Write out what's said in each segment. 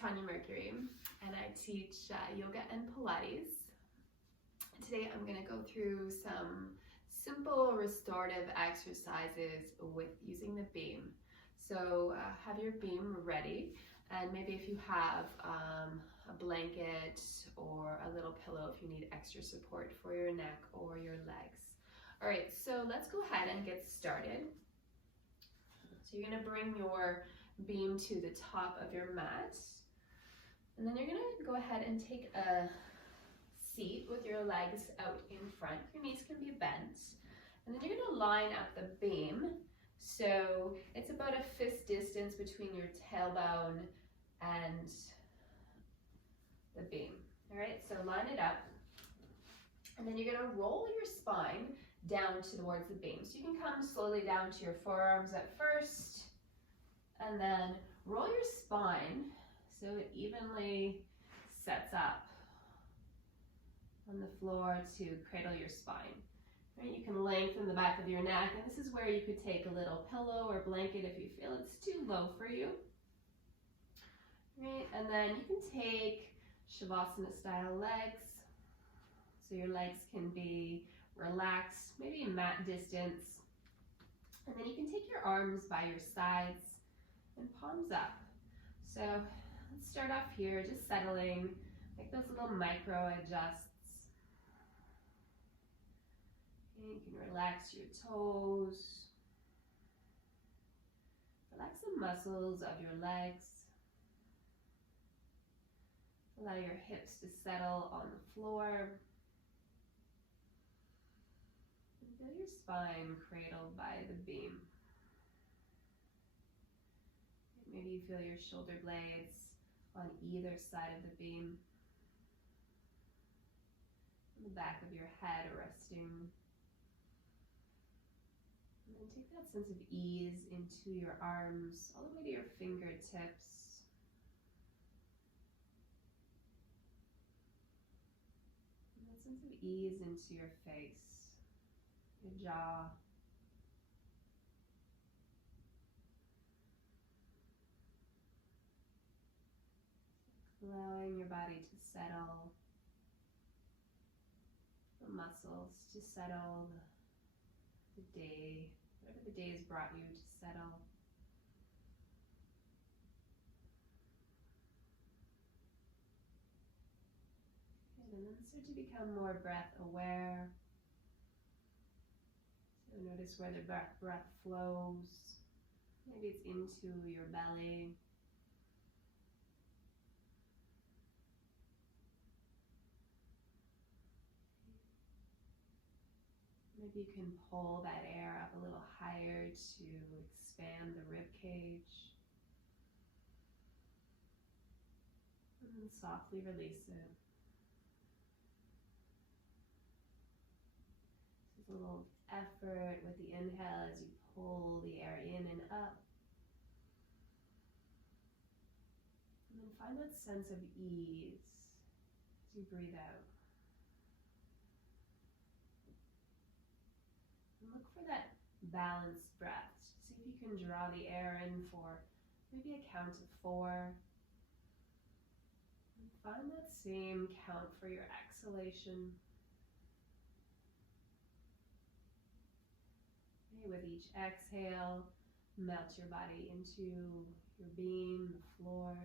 Tania Mercuri, and I teach yoga and Pilates. Today I'm going to go through some simple restorative exercises with using the beam. So have your beam ready, and maybe if you have a blanket or a little pillow if you need extra support for your neck or your legs. All right, so let's go ahead and get started. So you're going to bring your beam to the top of your mat, and then you're going to go ahead and take a seat with your legs out in front. Your knees can be bent, and then you're going to line up the beam so it's about a fist distance between your tailbone and the beam. All right, so line it up, and then you're going to roll your spine down towards the beam. So you can come slowly down to your forearms at first, and then roll your spine so it evenly sets up on the floor to cradle your spine. Right, you can lengthen the back of your neck, and this is where you could take a little pillow or blanket if you feel it's too low for you. Right, and then you can take Shavasana style legs, so your legs can be relaxed, maybe mat distance, and then you can take your arms by your sides and palms up. So let's start off here, just settling, like those little micro adjusts. Okay, you can relax your toes, relax the muscles of your legs, allow your hips to settle on the floor. Feel your spine cradled by the beam. Maybe you feel your shoulder blades on either side of the beam. The back of your head resting. And then take that sense of ease into your arms, all the way to your fingertips. And that sense of ease into your face, your jaw. Allowing your body to settle, the muscles to settle, the day, whatever the day has brought you to settle. And then start to become more breath aware. So notice where the breath flows. Maybe it's into your belly. Maybe you can pull that air up a little higher to expand the rib cage. And then softly release it. Just a little effort with the inhale as you pull the air in and up. And then find that sense of ease as you breathe out. Look for that balanced breath. See if you can draw the air in for maybe a count of 4. And find that same count for your exhalation. Okay, with each exhale, melt your body into your beam, the floor.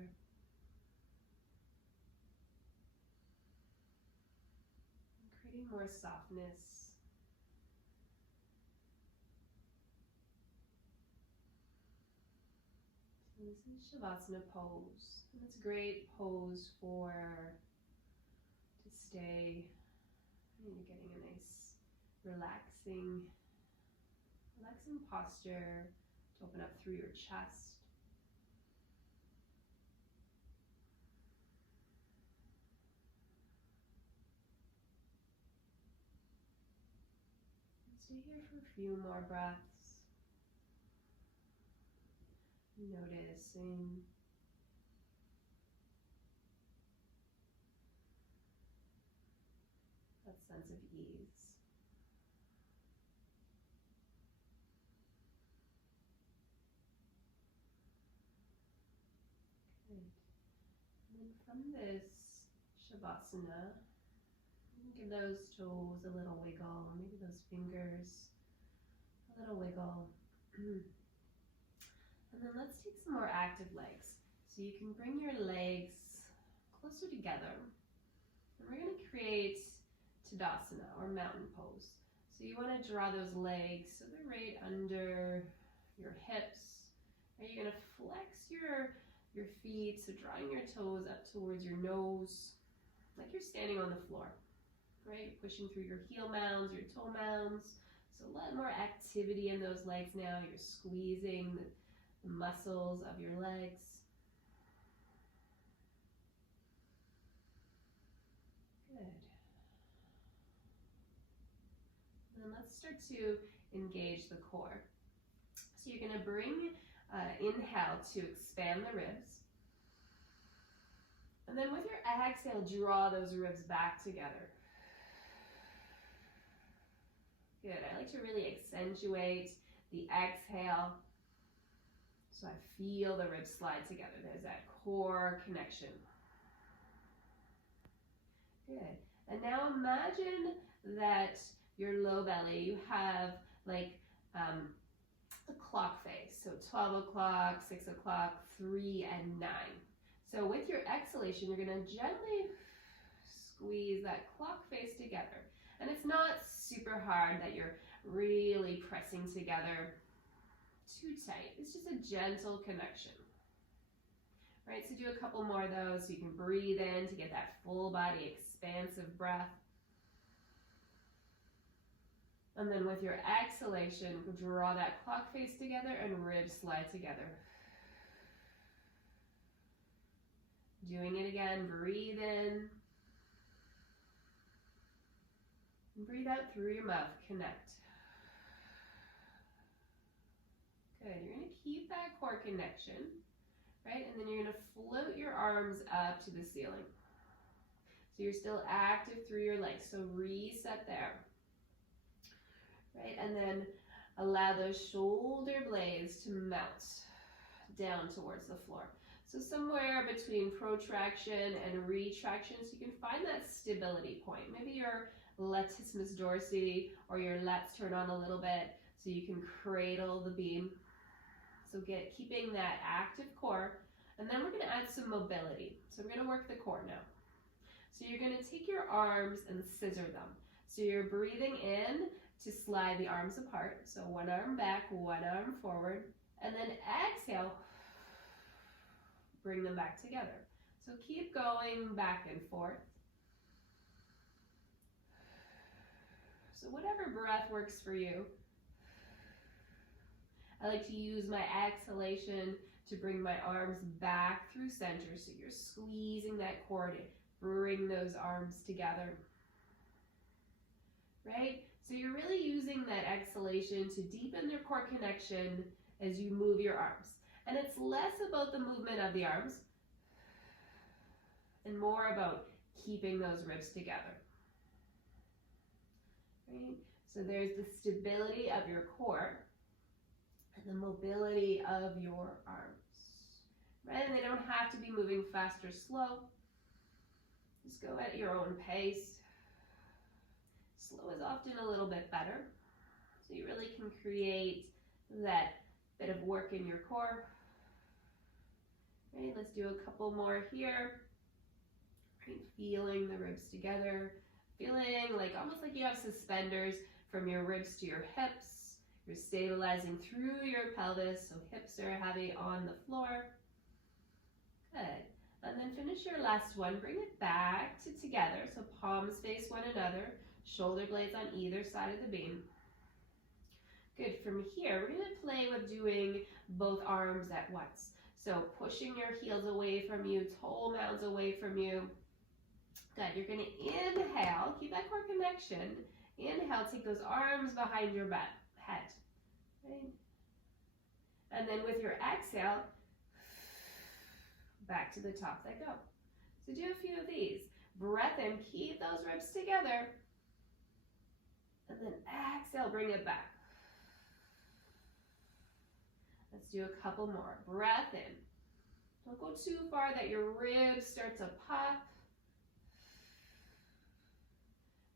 And creating more softness. This is Shavasana pose, and it's a great pose to stay, you're getting a nice relaxing posture to open up through your chest. And stay here for a few more breaths. Noticing that sense of ease. Good. And from this Shavasana, give those toes a little wiggle, maybe those fingers a little wiggle. And then let's take some more active legs. So you can bring your legs closer together. And we're going to create Tadasana, or mountain pose. So you want to draw those legs so they're right under your hips. And you're going to flex your feet, so drawing your toes up towards your nose, like you're standing on the floor, right? Pushing through your heel mounds, your toe mounds. So a lot more activity in those legs now. You're squeezing the muscles of your legs. Good. Then let's start to engage the core. So you're going to bring inhale to expand the ribs. And then with your exhale, draw those ribs back together. Good. I like to really accentuate the exhale so I feel the ribs slide together. There's that core connection. Good. And now imagine that your low belly, you have like a clock face. So 12 o'clock, 6 o'clock, 3 and 9. So with your exhalation, you're going to gently squeeze that clock face together. And it's not super hard that you're really pressing together too tight. It's just a gentle connection. Right, so do a couple more of those so you can breathe in to get that full body expansive breath. And then with your exhalation, draw that clock face together and ribs slide together. Doing it again, breathe in. And breathe out through your mouth, connect. Good, you're going to keep that core connection, right? And then you're going to float your arms up to the ceiling. So you're still active through your legs, so reset there. Right, and then allow those shoulder blades to mount down towards the floor. So somewhere between protraction and retraction, so you can find that stability point. Maybe your latissimus dorsi or your lats turn on a little bit so you can cradle the beam. So keeping that active core, and then we're going to add some mobility. So we're going to work the core now. So you're going to take your arms and scissor them. So you're breathing in to slide the arms apart. So one arm back, one arm forward, and then exhale, bring them back together. So keep going back and forth. So whatever breath works for you. I like to use my exhalation to bring my arms back through center. So you're squeezing that core to bring those arms together. Right? So you're really using that exhalation to deepen your core connection as you move your arms. And it's less about the movement of the arms and more about keeping those ribs together. Right? So there's the stability of your core and the mobility of your arms. Right? And they don't have to be moving fast or slow. Just go at your own pace. Slow is often a little bit better. So you really can create that bit of work in your core. Right, let's do a couple more here. Right, feeling the ribs together. Feeling like almost like you have suspenders from your ribs to your hips. You're stabilizing through your pelvis, so hips are heavy on the floor. Good. And then finish your last one. Bring it back to together, so palms face one another. Shoulder blades on either side of the beam. Good. From here, we're going to play with doing both arms at once. So pushing your heels away from you, toe mounds away from you. Good. You're going to inhale. Keep that core connection. Inhale. Take those arms behind your head. Right? And then with your exhale, back to the top they go. So do a few of these. Breath in. Keep those ribs together. And then exhale, bring it back. Let's do a couple more. Breath in. Don't go too far that your ribs start to pop.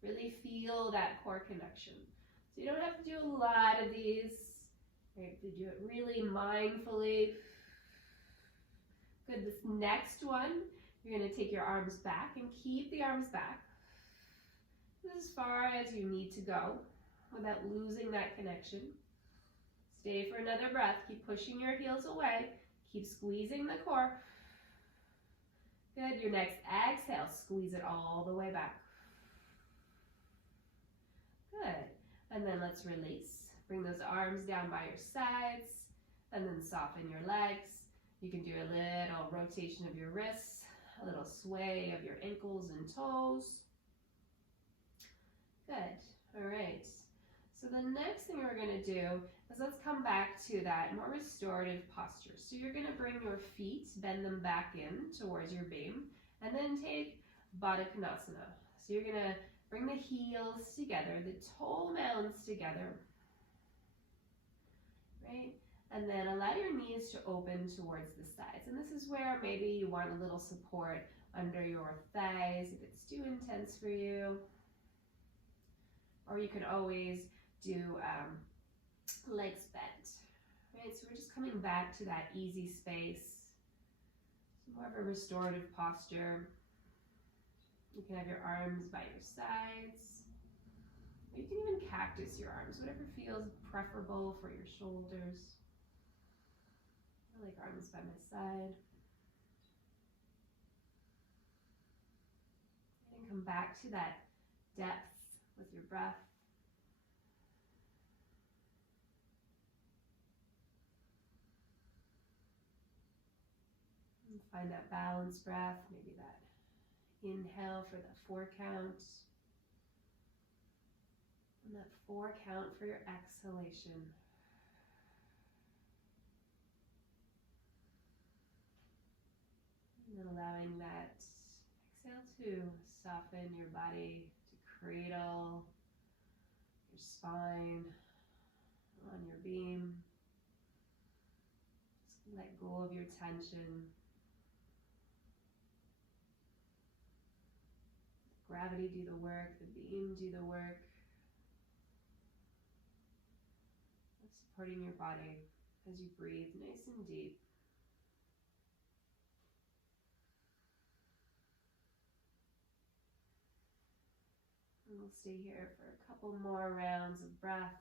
Really feel that core connection. So you don't have to do a lot of these. Right? You do it really mindfully. Good. This next one, you're going to take your arms back and keep the arms back as far as you need to go without losing that connection. Stay for another breath. Keep pushing your heels away. Keep squeezing the core. Good. Your next exhale, squeeze it all the way back. Good. And then let's release. Bring those arms down by your sides and then soften your legs. You can do a little rotation of your wrists, a little sway of your ankles and toes. Good. All right. So the next thing we're going to do is let's come back to that more restorative posture. So you're going to bring your feet, bend them back in towards your beam, and then take Baddha Konasana. So you're going to bring the heels together, the toe mounds together, right? And then allow your knees to open towards the sides. And this is where maybe you want a little support under your thighs if it's too intense for you. Or you can always do legs bent, right? So we're just coming back to that easy space. It's more of a restorative posture. You can have your arms by your sides. You can even cactus your arms, whatever feels preferable for your shoulders. I like arms by my side. And come back to that depth with your breath. And find that balanced breath, maybe that inhale for the 4 count. And that 4 count for your exhalation. And then allowing that exhale to soften your body, to cradle your spine on your beam. Just let go of your tension. Gravity do the work, the beam do the work. Supporting your body as you breathe nice and deep. And we'll stay here for a couple more rounds of breath.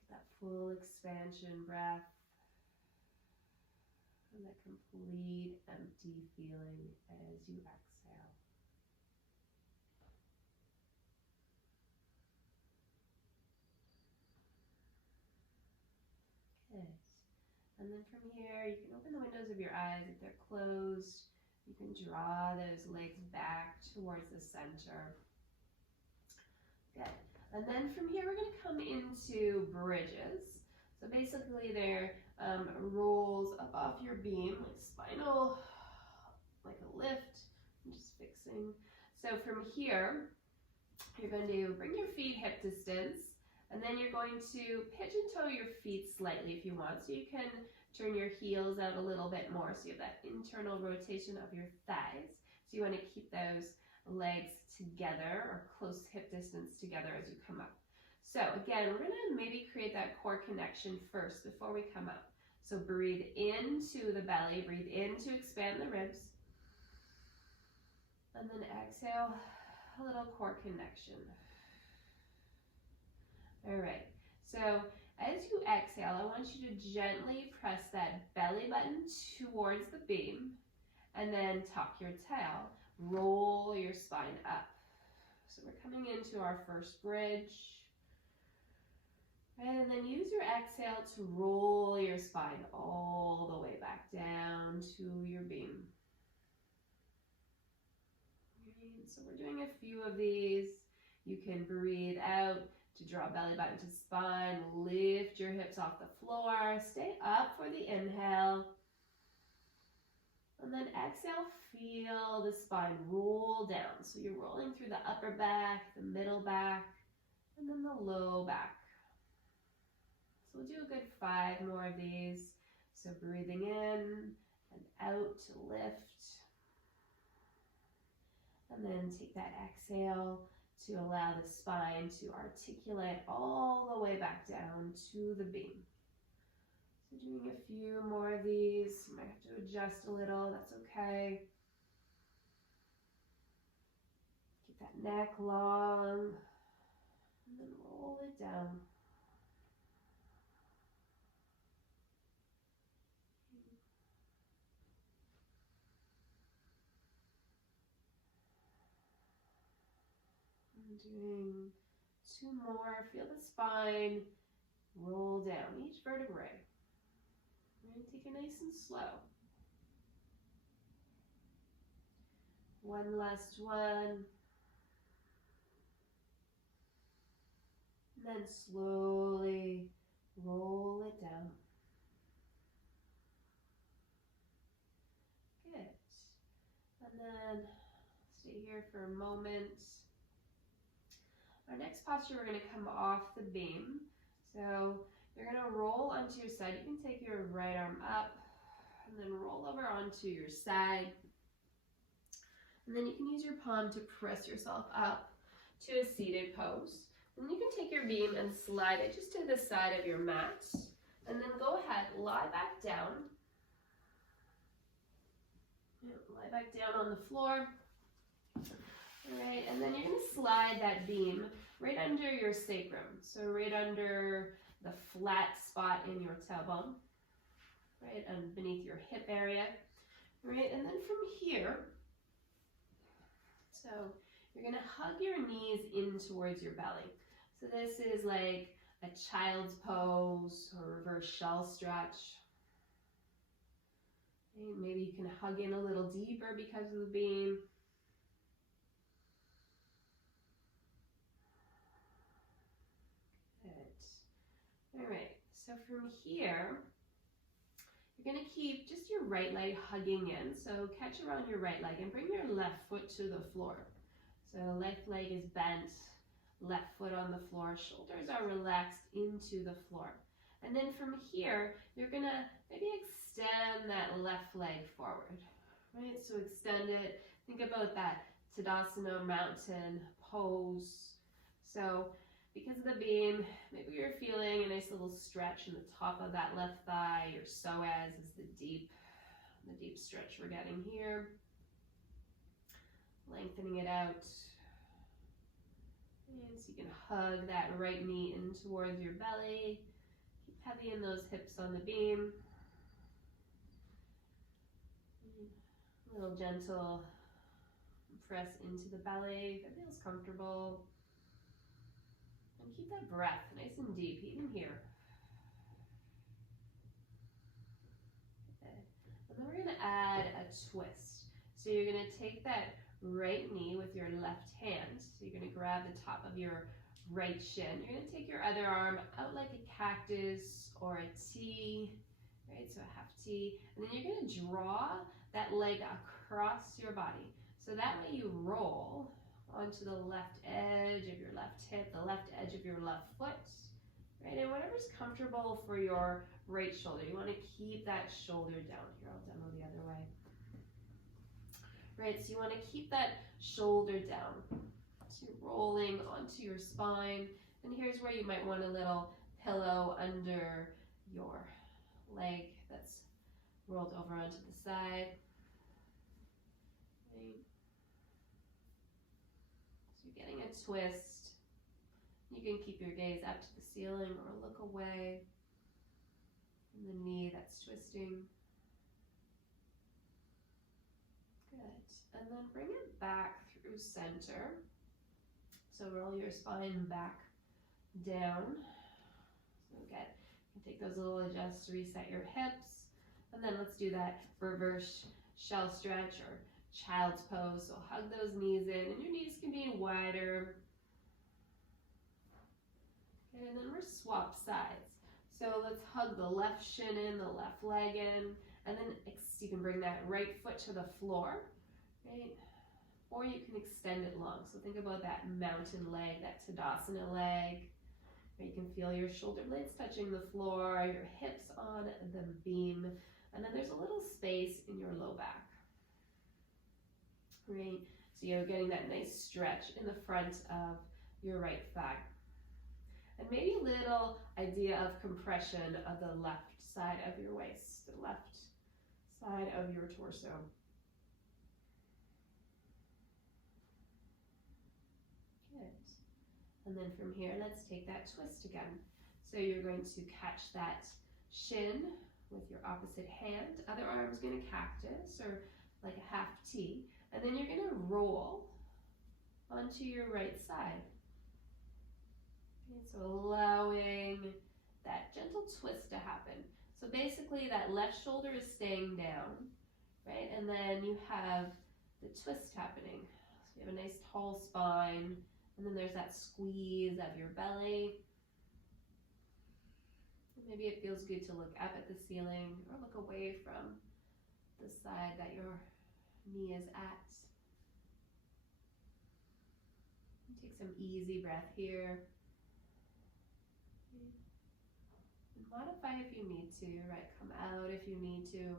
Get that full expansion breath. And that complete empty feeling as you exhale. Good. And then from here, you can open the windows of your eyes if they're closed. You can draw those legs back towards the center. Good. And then from here, we're going to come into bridges. So basically, they're rolls up off your beam, like spinal, like a lift. I'm just fixing. So from here, you're going to bring your feet hip distance, and then you're going to pigeon toe your feet slightly if you want. So you can turn your heels out a little bit more so you have that internal rotation of your thighs. So you want to keep those legs together or close hip distance together as you come up. So again, we're going to maybe create that core connection first before we come up. So breathe into the belly, breathe in to expand the ribs. And then exhale, a little core connection. All right, so as you exhale, I want you to gently press that belly button towards the beam and then tuck your tail. Roll your spine up. So we're coming into our first bridge. And then use your exhale to roll your spine all the way back down to your beam. Right, so we're doing a few of these. You can breathe out to draw belly button to spine. Lift your hips off the floor. Stay up for the inhale. And then exhale, feel the spine roll down. So you're rolling through the upper back, the middle back, and then the low back. So we'll do a good 5 more of these. So breathing in and out to lift. And then take that exhale to allow the spine to articulate all the way back down to the beam. So doing a few more of these. You might have to adjust a little, that's okay. Keep that neck long, and then roll it down. And doing two more. Feel the spine roll down each vertebrae. And take it nice and slow. One last one. And then slowly roll it down. Good. And then stay here for a moment. Our next posture, we're going to come off the beam. So you're going to roll onto your side. You can take your right arm up and then roll over onto your side. And then you can use your palm to press yourself up to a seated pose. And you can take your beam and slide it just to the side of your mat. And then go ahead, lie back down. Lie back down on the floor. All right, and then you're going to slide that beam right under your sacrum. So right under the flat spot in your tailbone. Right, and beneath your hip area. Right, and then from here, so you're going to hug your knees in towards your belly. So this is like a child's pose or reverse shell stretch. Okay, maybe you can hug in a little deeper because of the beam. Good. All right, so from here, you're going to keep just your right leg hugging in. So catch around your right leg and bring your left foot to the floor. So left leg is bent, left foot on the floor, shoulders are relaxed into the floor. And then from here, you're going to maybe extend that left leg forward. Right, so extend it. Think about that Tadasana mountain pose. So because of the beam, maybe you're feeling a nice little stretch in the top of that left thigh. Your psoas is the deep stretch we're getting here. Lengthening it out. And so you can hug that right knee in towards your belly. Keep heavy in those hips on the beam. A little gentle press into the belly if it feels comfortable. And keep that breath nice and deep, even here. Okay. And then we're going to add a twist. So you're going to take that right knee with your left hand. So you're going to grab the top of your right shin. You're going to take your other arm out like a cactus or a T, right? So a half T. And then you're going to draw that leg across your body. So that way you roll onto the left edge of your left hip, the left edge of your left foot, right? And whatever's comfortable for your right shoulder. You want to keep that shoulder down. Here, I'll demo the other way. Right, so you want to keep that shoulder down. So you're rolling onto your spine. And here's where you might want a little pillow under your leg that's rolled over onto the side. Right. So you're getting a twist. You can keep your gaze up to the ceiling or look away from the knee that's twisting. Good. And then bring it back through center. So roll your spine back down. So you can take those little adjusts to reset your hips. And then let's do that reverse shell stretch or child's pose. So hug those knees in, and your knees can be wider. Okay, and then we're swap sides. So let's hug the left shin in, the left leg in, and then you can bring that right foot to the floor, right? Or you can extend it long. So think about that mountain leg, that Tadasana leg. You can feel your shoulder blades touching the floor, your hips on the beam, and then there's a little space in your low back. Right? So you're getting that nice stretch in the front of your right thigh. And maybe a little idea of compression of the left side of your waist, the left side of your torso. Good. And then from here, let's take that twist again. So you're going to catch that shin with your opposite hand. Other arm's going to cactus or like a half T. And then you're going to roll onto your right side. Okay, so allowing that gentle twist to happen. So basically that left shoulder is staying down, right? And then you have the twist happening. So you have a nice tall spine, and then there's that squeeze of your belly. Maybe it feels good to look up at the ceiling or look away from the side that your knee is at. Take some easy breath here. And modify if you need to, right? Come out if you need to.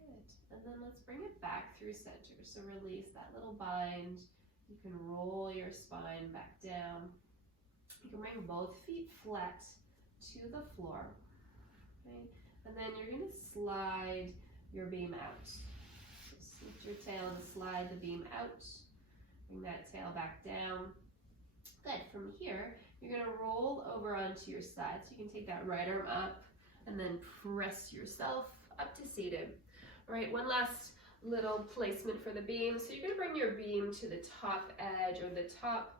Good. And then let's bring it back through center. So release that little bind. You can roll your spine back down. You can bring both feet flat to the floor. Okay? And then you're going to slide your beam out. So lift your tail to slide the beam out. Bring that tail back down. Good. From here, you're going to roll over onto your side. So you can take that right arm up and then press yourself up to seated. All right, one last little placement for the beam. So you're going to bring your beam to the top edge or the top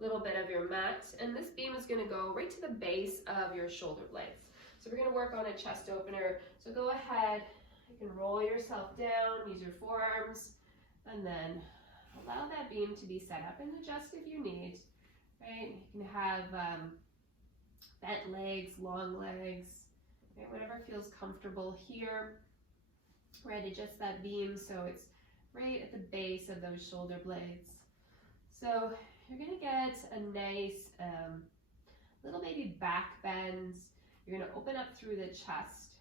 little bit of your mat. And this beam is going to go right to the base of your shoulder blades. So we're going to work on a chest opener. So go ahead, you can roll yourself down, use your forearms, and then allow that beam to be set up and adjust if you need. Right? You can have bent legs, long legs, right? Whatever feels comfortable here. Right, adjust that beam so it's right at the base of those shoulder blades. So you're going to get a nice little maybe back bend. You're going to open up through the chest.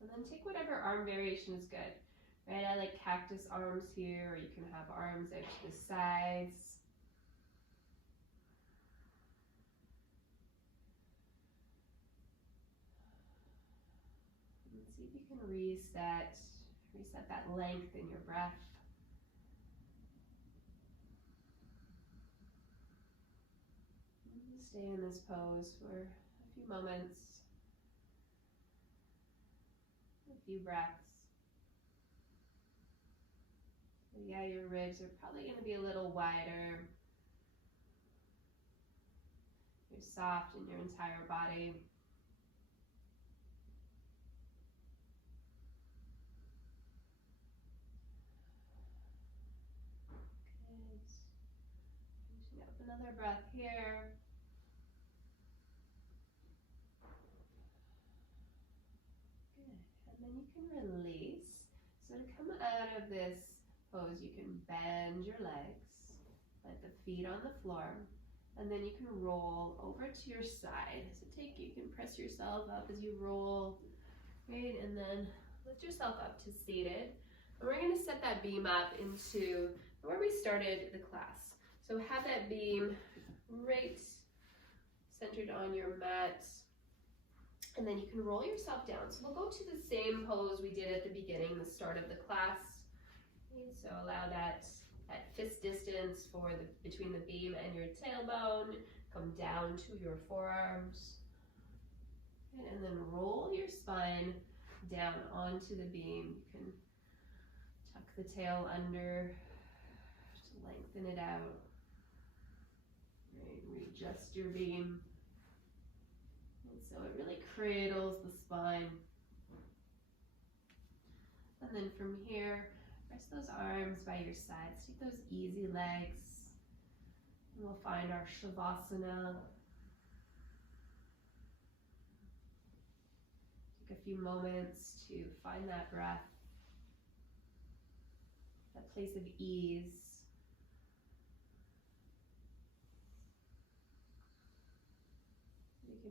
And then take whatever arm variation is good. Right, I like cactus arms here, or you can have arms out to the sides. And see if you can reset that length in your breath. And stay in this pose for a few moments, a few breaths. So yeah, your ribs are probably going to be a little wider. You're soft in your entire body. Good. Finishing up another breath here. Good. And then you can release. So to come out of this pose, you can bend your legs, let the feet on the floor, and then you can roll over to your side. So you can press yourself up as you roll, right? And then lift yourself up to seated. And we're going to set that beam up into where we started the class. So have that beam right centered on your mat. And then you can roll yourself down. So we'll go to the same pose we did at the beginning, the start of the class. So allow that fist distance between the beam and your tailbone. Come down to your forearms. And then roll your spine down onto the beam. You can tuck the tail under to lengthen it out. Right, readjust your beam. And so it really cradles the spine. And then from here, rest those arms by your sides. Take those easy legs. And we'll find our Shavasana. Take a few moments to find that breath, that place of ease.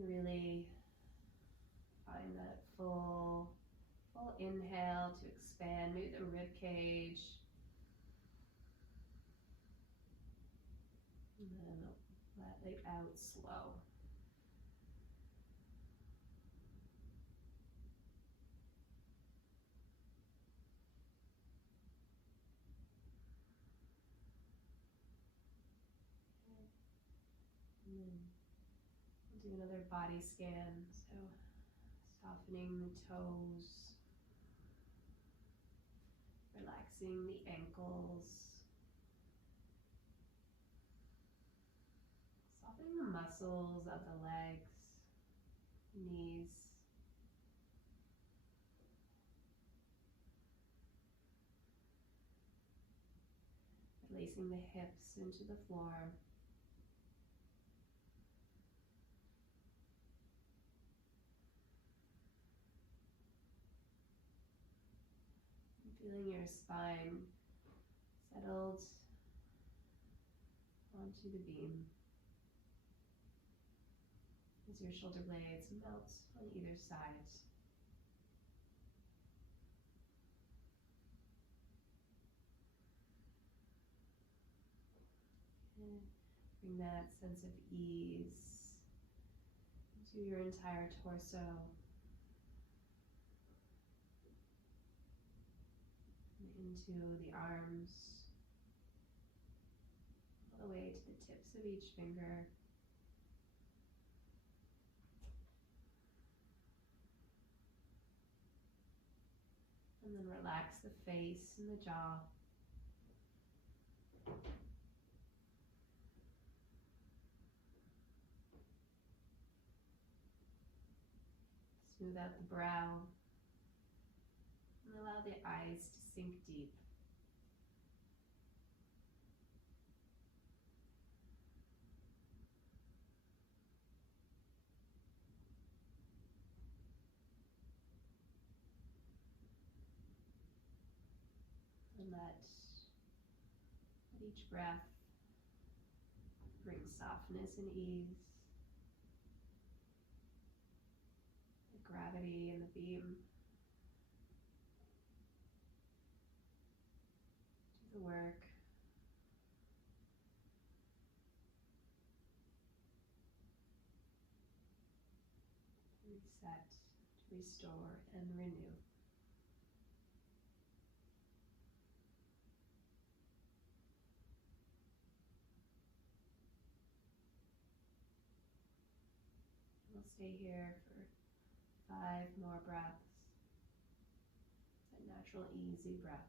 And really find that full inhale to expand, maybe the rib cage. And then let it out slow. And then we'll do another body scan. So softening the toes, relaxing the ankles, softening the muscles of the legs, knees. Releasing the hips into the floor. Feeling your spine settled onto the beam as your shoulder blades melt on either side. And bring that sense of ease into your entire torso. Into the arms, all the way to the tips of each finger. And then relax the face and the jaw. Smooth out the brow. And allow the eyes to sink deep. And let each breath bring softness and ease. The gravity and the beam. Do the work. Reset, to restore and renew. We'll stay here for 5 more breaths. That natural, easy breath.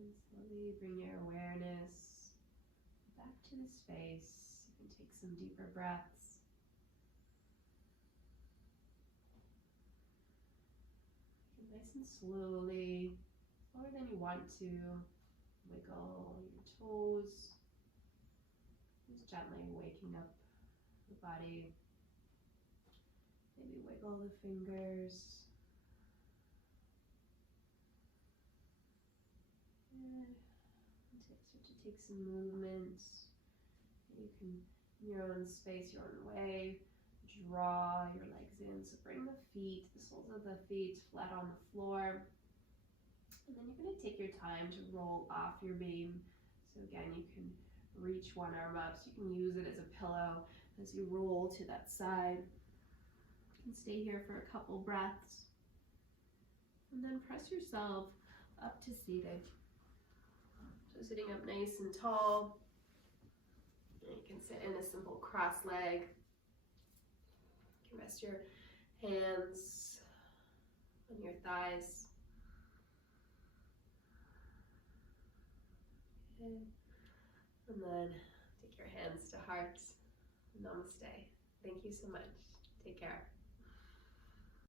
And slowly bring your awareness back to the space. You can take some deeper breaths. You can nice and slowly, slower than you want to, wiggle your toes. Just gently waking up the body. Maybe wiggle the fingers. Start to take some movements. You can, in your own space, your own way, draw your legs in. So bring the feet, the soles of the feet flat on the floor. And then you're going to take your time to roll off your beam. So again, you can reach one arm up. So you can use it as a pillow as you roll to that side. You can stay here for a couple breaths. And then press yourself up to seated. So sitting up nice and tall. And you can sit in a simple cross leg. You can rest your hands on your thighs. Okay. And then take your hands to heart. Namaste. Thank you so much. Take care.